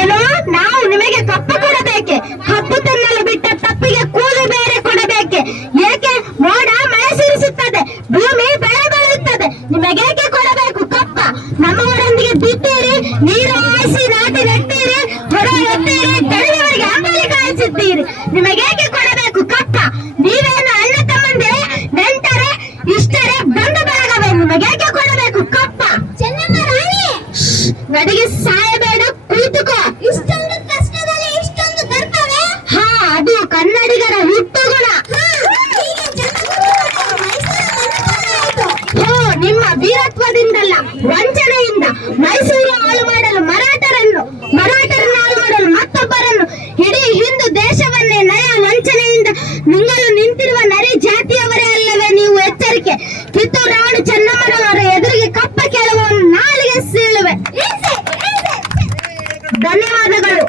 ಏನು ನಾವು ನಿಮಗೆ ಕಪ್ಪು ಕೊಡಬೇಕೆ? ಕಪ್ಪು ತಿನ್ನಲು ಬಿಟ್ಟ ತಪ್ಪಿಗೆ ಕೂಲಿ ಬೇರೆ ಕೊಡಬೇಕೆ? ಏಕೆ? ಮೋಡ ಮಳೆ ಸುರಿಸುತ್ತದೆ, ಭೂಮಿ ಬೆಳೆ ಬೆಳೆಯುತ್ತದೆ, ನಿಮಗೇಕೆ ಕೊಡಬೇಕು ಕಪ್ಪ? ನಮ್ಮವರೊಂದಿಗೆ ಬಿದ್ದೀರಿ, ನೀರು ಹಾಯಿಸಿ ನಾಟಿ ನೆಟ್ಟಿರಿ, ಹೊರ ಎತ್ತೀರಿ, ಬೆಳೆದವರಿಗೆ ಅಂಬಲಿ ಕಾಯಿಸಿದ್ದೀರಿ, ನಿಮಗೇಕೆ ಕೊಡಬೇಕು ಕಪ್ಪ? ನೀವೇನು ಅಣ್ಣ ತಮ್ಮಂದಿರೇ, ನೆಂಟರೇ, ಇಷ್ಟರೇ, ಬಂಧು ಬಳಗವೇ, ನಿಮಗೇಕೆ ಕೊಡಬೇಕು ಕಪ್ಪ? ನಡಿಗೆ ಸಾಯಬೇಡ, ಕುಳಿತುಕೋ. ಇಷ್ಟೊಂದು ಕಷ್ಟದಲ್ಲಿ ಇಷ್ಟೊಂದು ದರ್ಪವೇ? ಹಾ, ಅದು ಕನ್ನಡಿಗರ ಹುಟ್ಟು ಗುಣ. ಓ, ನಿಮ್ಮ ವೀರತ್ವದಿಂದಲ್ಲ, ವಂಚನೆಯಿಂದ ಮೈಸೂರು ಹಾಳು ಮಾಡಲು ಮರಾಠರನ್ನು ಹಾಳು ಮಾಡಲು ಮತ್ತೊಬ್ಬರನ್ನು, ಇಡೀ ಹಿಂದೂ ದೇಶವನ್ನೇ ನಯ ವಂಚನೆಯಿಂದ ನುಂಗಲು ನಿಂತಿರುವ ನರಿ ಜಾತಿಯವರೇ ಅಲ್ಲವೇ ನೀವು? ಎಚ್ಚರಿಕೆ! ಕಿತ್ತೂರು ರಾಣಿ ಚೆನ್ನಮ್ಮನವರ ಎದುರಿಗೆ ಕಪ್ಪ ಕೇಳುವವನು ನಾಲಿಗೆ ಸೀಳುವೆ. ಧನ್ಯವಾದಗಳು.